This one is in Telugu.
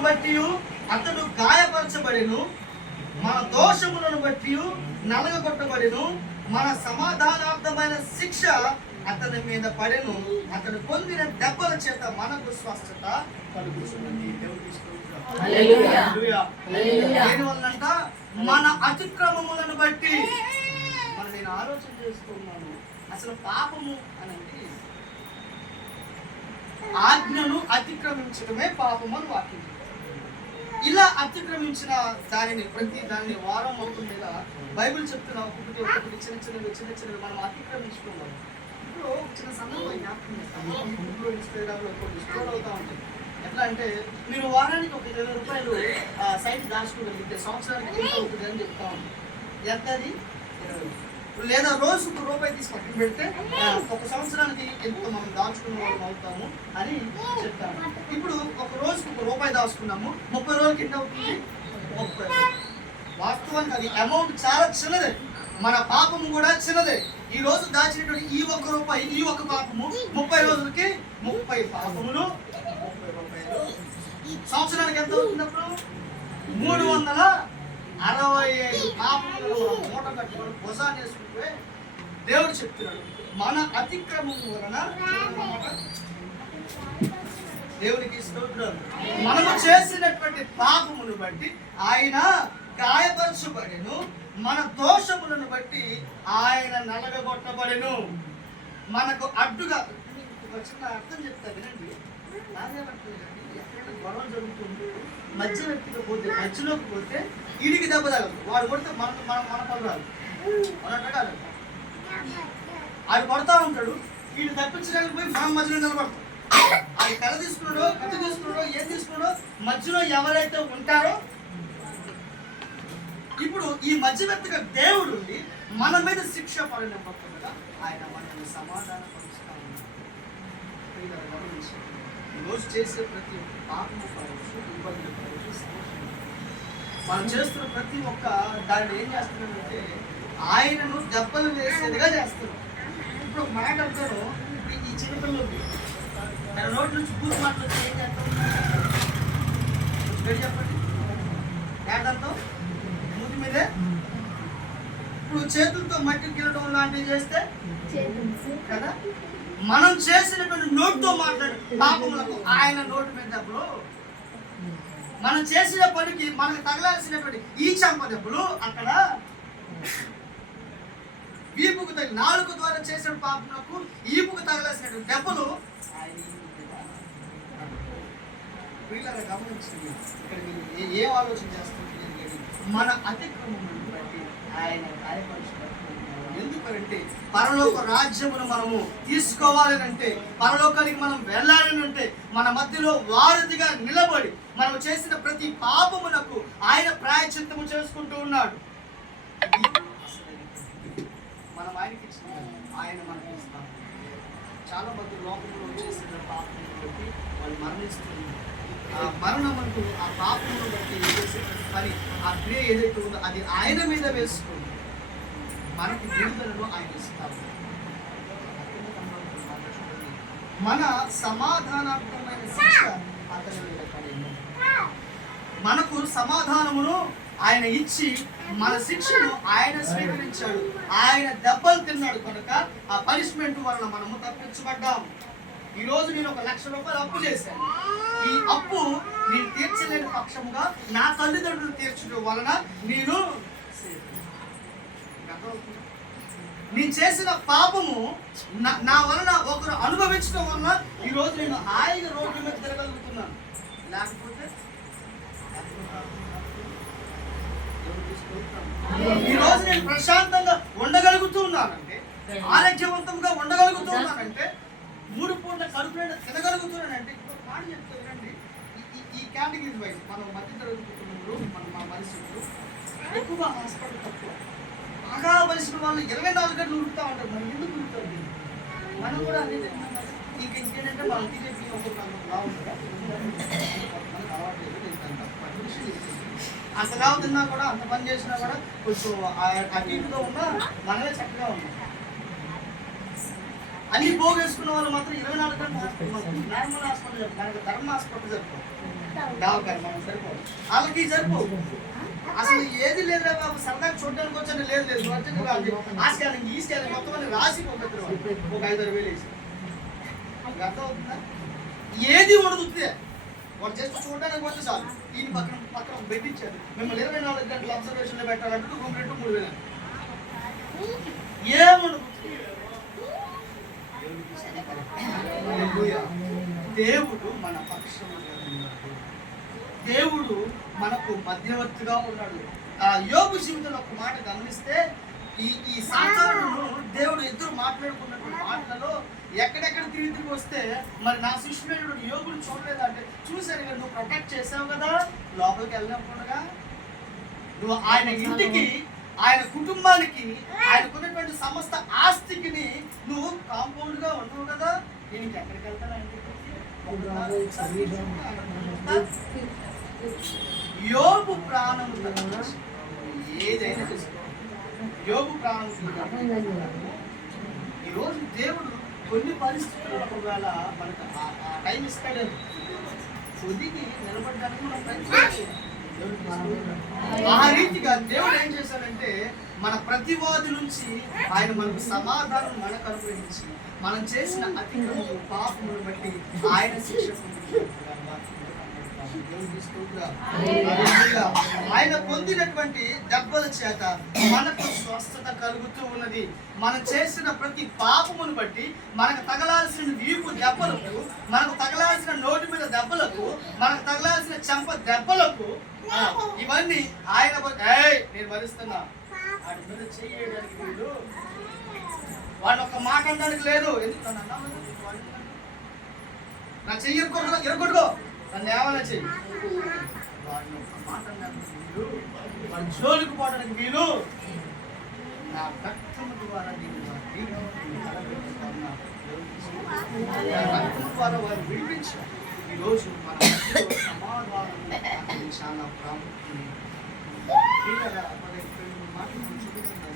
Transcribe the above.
పాపములను బట్టి అతడు గాయపరచబడెను, మన దోషములను బట్టి నలగగొట్టబడెను, మన సమాధానార్థమైన శిక్ష అతని మీద పడెను, అతడు పొందిన దెబ్బల చేత మనకు స్వస్థత కలుగుతున్నది. దేనివల్లంట? మన అతిక్రమములను బట్టి. నేను ఆలోచన చేస్తున్నాను, అసలు పాపము అనేది ఆజ్ఞను అతిక్రమించడమే పాపము అని వాక్యం. ఇలా అతిక్రమించిన ప్రతి దానిని వారం మొత్తం మీద బైబిల్ చెప్తున్న ఒక్కొక్కటి చిన్న చిన్నవి మనం అతిక్రమించుకున్నాం. ఇప్పుడు చిన్న సందర్భం జ్ఞాపకం చేస్తాను. ఇన్స్టాగ్రామ్లో స్టోర్ అవుతా ఉంటుంది. ఎట్లా అంటే మీరు వారానికి ఒక 20 రూపాయలు సైట్ దాచుకోగలిగితే సంవత్సరానికి ఎంత అవుతుంది అని చెప్తా ఉంటాం. ఎంత అది? 20. లేదా రోజుకు రూపాయి తీసి పక్కన పెడితే ఒక సంవత్సరానికి ఎంత మనం దాచుకున్న వాళ్ళం అవుతాము అని చెప్తాము. ఇప్పుడు ఒక రోజుకు ₹1 దాచుకున్నాము, 30 రోజులకి ఎంత అవుతుంది? 30. వాస్తవానికి అది అమౌంట్ చాలా చిన్నదే, మన పాపము కూడా చిన్నదే. ఈ రోజు దాచినటువంటి ఈ ₹1, ఈ ఒక్క పాపము 30 రోజులకి 30 పాపములు, 30 రూపాయలు. సంవత్సరానికి ఎంత అవుతున్నప్పుడు 365 పాపములు మూట కట్టుకొని భుజాన్ని వేసుకుంటే దేవుడు చెప్తున్నాడు, మన అతిక్రమం వలన దేవునికి స్తోత్రం, మనము చేసినటువంటి పాపమును బట్టి ఆయన గాయపరచబడెను, మన దోషములను బట్టి ఆయన నలగగొట్టబడెను. మనకు అడ్డుగా ఒక చిన్న అర్థం చెప్తా వినండి. ఎక్కడైనా గొడవ జరుగుతుంది, మధ్య వ్యక్తిగా పోతే, మధ్యలోకి పోతే ఈడికి దెబ్బ తగలదు, వాడు కొడితే మన పనులు రాదు, కాదు. ఆడు కొడతా ఉంటాడు, వీడు తప్పించడానికి పోయి మనం మధ్యలో నిలబడతాం. అది కథ తీసుకున్నాడో, కథ తీసుకున్నాడో, ఏం తీసుకున్నాడో, మధ్యలో ఎవరైతే ఉంటారో, ఇప్పుడు ఈ మధ్యవర్తిగా దేవుడు మన మీద శిక్ష పడినప్పుడు ఆయన మనల్ని సమాధాన పరుస్తా ఉన్నాడు. ఈరోజు చేసే ప్రతి పాపము కావచ్చు, ఇబ్బందులు కావచ్చు, సమస్యలు మనం చేస్తున్న ప్రతి ఒక్క దాన్ని ఏం చేస్తున్నామంటే ఆయనను దెబ్బలు వేసేదిగా చేస్తున్నాం. ఇప్పుడు ఒక మాట అంటారు, ఈ చిన్నపిల్లలకి తన నోటి నుంచి పూర్తి మాటలు వచ్చి ఏం చేస్తాం? చెప్పండి, ఏడంతో మూతి మీదే. ఇప్పుడు చేతులతో మట్టి గిల్లడం లాంటివి చేస్తే కదా, మనం చేసినటువంటి నోటితో మాట్లాడే పాపములకు ఆయన నోటి మీద దెబ్బలు, మనం చేసిన పనికి మనకు తగలాల్సినటువంటి ఈ చెంప దెబ్బలు అక్కడ వీపుకు తగిలి, నాలుగు ద్వారా చేసిన పాపములకు ఈపుకు తగలాల్సినటువంటి దెబ్బలు ఆయన గమనించండి. ఇక్కడ మీరు ఏ ఆలోచన చేస్తుంది? మన అతిక్రమములను బట్టి ఆయన గాయపరుచుకుంటున్నాడు. ఎందుకంటే పరలోక రాజ్యమును మనము తీసుకోవాలనంటే, పరలోకానికి మనం వెళ్ళాలనంటే, మన మధ్యలో వారధిగా నిలబడి మనం చేసిన ప్రతి పాపమునకు ఆయన ప్రాయశ్చిత్తము చేసుకుంటూ ఉన్నాడు. మనం ఆయనకి ఇచ్చిన, ఆయన మనకి ఇస్తాం. చాలా మంది లోకంలో చేసిన పాపమును బట్టి వాళ్ళు మరణిస్తున్నారు. ఆ మరణం అంటూ ఆ పాపమును బట్టి చేసే పని, ఆ క్రియ ఏదైతే ఉందో అది ఆయన మీద వేసుకుంది. మనకి విడుదలను ఆయన ఇస్తాడు. మన సమాధానార్థమైన శిక్ష అతని మీద పడింది. మనకు సమాధానమును ఆయన ఇచ్చి మన శిక్షను ఆయన స్వీకరించాడు. ఆయన దెబ్బలు తిన్నాడు కనుక ఆ పనిష్మెంట్ వలన మనము తప్పించబడ్డాము. ఈ రోజు నేను ఒక ₹1,00,000 అప్పు చేశాను. ఈ అప్పు నేను తీర్చలేని పక్షముగా నా తల్లిదండ్రులు తీర్చడం వలన నేను చేసిన పాపము నా వలన ఒకరు అనుభవించడం వలన ఈ రోజు నేను హాయిగా రోడ్ల మీద తిరగలుగుతున్నాను. లేకపోతే ఈ రోజు నేను ప్రశాంతంగా ఉండగలుగుతూ ఉన్నానంటే, ఆరోగ్యవంతంగా ఉండగలుగుతూ ఉన్నానంటే, 3 పూట కడుపు తినగలుగుతున్నానంటే, ఇప్పుడు మాట చెప్తానండి. ఈ కేటగిరీ వైజ్ మనం మధ్య తరగతి కుటుంబంలో మన పరిస్థితులు ఎక్కువ, హాస్పిటల్ తక్కువ. బాగా పరిస్థితి వాళ్ళు 24 గంటలు ఉరుకుతూ ఉంటారు. మనం ఎందుకు ఉరుకుతుంది? మనం కూడా అదే ఇంకేంటంటే మనం తినే అంత లావు తిన్నా కూడా, అంత పని చేసినా కూడా కొంచెం అటు ఇటుగా ఉన్నా మనమే చక్కగా ఉన్నాం. అన్ని పోగేసుకున్న వాళ్ళు మాత్రం 24 గంటలు నార్మల్ హాస్పిటల్ చెప్తారు, మనకి ధర్మ హాస్పిటల్ చెప్తాం. దావకారు మనం సరిపోదు, వాళ్ళకి సరిపోదు. అసలు ఏది లేదురా బాబు, సరదాగా చూడడానికి వచ్చాను, లేదు లేదు వచ్చాను కాదు, ఆ స్కానింగ్ ఈ స్కానింగ్ మొత్తం అని రాసి పంపిస్తారు ఒక 5-6 వేలు వేసి. అర్థం అవుతుందా? ఏది ఉండదు, వాడు జస్ట్ చూడడానికి వచ్చి చాలు. ఈయన పక్కన పక్కన బెడ్ ఇచ్చారు, మిమ్మల్ని 24 గంటల అబ్జర్వేషన్లో పెట్టాలంటే రూమ్ రెంట్ 3,000. ఏముండదు. దేవుడు మన పక్షముగా ఉన్నాడు, దేవుడు మనకు మధ్యవర్తిగా ఉన్నాడు. యోబు జీవితంలో ఒక మాట గమనిస్తే, ఈ సంసారంలో దేవుడు ఇద్దరు మాట్లాడుకున్నటువంటి మాటలలో ఎక్కడెక్కడ తిరిగి వస్తే, మరి నా శిష్యుడు యోగుడు చూడలేదు అంటే, చూశారు కదా, నువ్వు ప్రొటెక్ట్ చేసావు కదా, లోపలికి వెళ్ళకుండా నువ్వు ఆయన ఇంటికి, ఆయన కుటుంబానికి, ఆయనకున్నటువంటి సమస్త ఆస్తికి నువ్వు కాంపౌండ్ గా ఉన్నావు కదా, నేను ఎక్కడికి వెళ్తాను? యోబు ప్రాణం ఏదైనా యోబు ప్రాణం. ఈరోజు దేవుడు కొన్ని పరిస్థితుల్లో ఒకవేళ మనకు ఆ టైం ఇస్తాడు, ఒదిగి నిలబడడానికి మనం ప్రయత్నించాలి. ఆ రీతిగా దేవుడు ఏం చేశాడంటే, మన ప్రతివాది నుంచి ఆయన మనకు సమాధానం మనకు అనుగ్రహించి, మనం చేసిన అతిక్రమము పాపమును బట్టి ఆయన శిక్ష ఆయన పొందినటువంటి దెబ్బల చేత మనకు స్వస్థత కలుగుతూ ఉన్నది. మనం చేసిన ప్రతి పాపమును బట్టి మనకు తగలాల్సిన వీపు దెబ్బలకు, మనకు తగలాల్సిన నోటి మీద దెబ్బలకు, మనకు తగలాల్సిన చెంప దెబ్బలకు, ఇవన్నీ ఆయన నేను భరిస్తున్నా. వాడి మీద చేయడానికి వీడు, వాడు ఒక మాట అనడానికి లేదు. ఎందుకు నా చెయ్యి ఎరగొట్టుకో, నన్ను ఏమైనా చెయ్యి, వాడిని ఒక మాట అనడానికి వీలు, వాడి జోలికి పోవడానికి వీలు. నా రక్తము ద్వారా రక్తము ద్వారా వారు విడిపించారు. ఈరోజు మన సమాధానం చాలా ప్రాముఖ్యం. మాటలు చూపించండి.